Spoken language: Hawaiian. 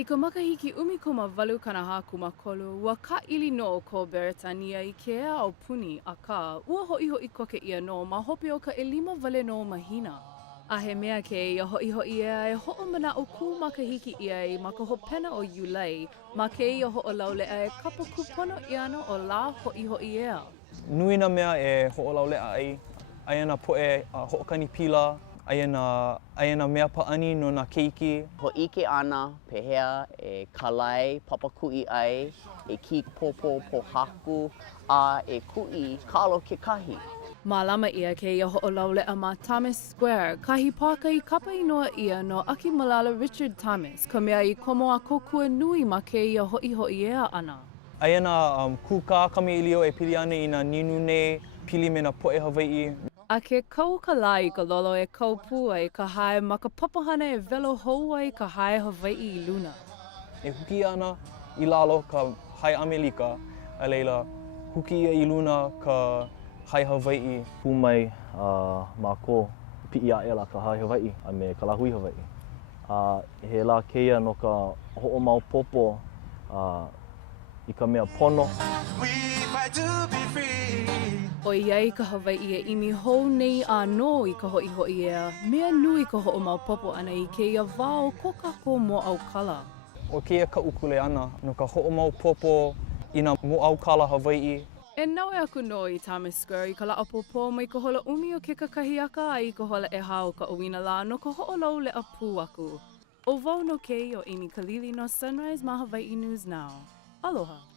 I ka makahiki 18 kanaha kumakolu, ua ka'ili no ko Beretania I ke ea o puni aka ua hoʻihoʻi koke ia no ma hope o ka 5 wale no mahina. A he mea ke ia hoʻihoʻi ea e hoʻomanaʻo kū makahiki ia I ma ka hopena o Iulai ma ke ia hoʻolauleʻa e kapa kupono ʻiano o Lā Hoʻihoʻi Ea. Nui nā mea e hoʻolauleʻa ai, aia nā poʻe hoʻokani pila, aia nā mea pāʻani no nā keiki. Hoʻike ana pehea e kalai papakuʻi ai, e ki popo pohaku, a e kuʻi kalo kekahi. Mālama ia ke ia hoʻolauleʻa ma Thomas Square, kahi pāka I kapa inoa ia no Aki Malala Richard Thomas, ka mea I komo a kokua nui ma ke ia hoʻihoʻi ea ana. Aia nā kūkā kamiʻilio e pili ana I nā ninu nei, pili me nā poʻe Hawaiʻi. A ke kau ka lā I ka lolo e kau pū ai ka hae ma ka papahana e welo hou ai ka hae Hawaiʻi I luna. E huki ana I lalo ka hae Amelika, a leila huki ia I luna ka hae Hawaiʻi. Pūmai māko piʻi a ela ka hae Hawaiʻi a me ka lāhui Hawaiʻi. He lā keia no ka hoʻomaopopo I ka mea pono. O iai ka Hawaiʻi e imi hou nei anō I ka hoʻihoʻi ea, mea nui ka hoʻomaopopo ana I keia wao ko kākou moʻaukala. O keia ka ukule ana no ka hoʻomaopopo I nā moʻaukala Hawaiʻi. E naue aku no I Thomas Square I ka laʻapopo mai ka hola umi o ke kakahiaka a I ka hola ʻeha o ka ʻowina lā no ka hoʻolauleʻa pū aku. O wau no kei o Amy Kalili no Sunrise ma Hawaii News Now. Aloha.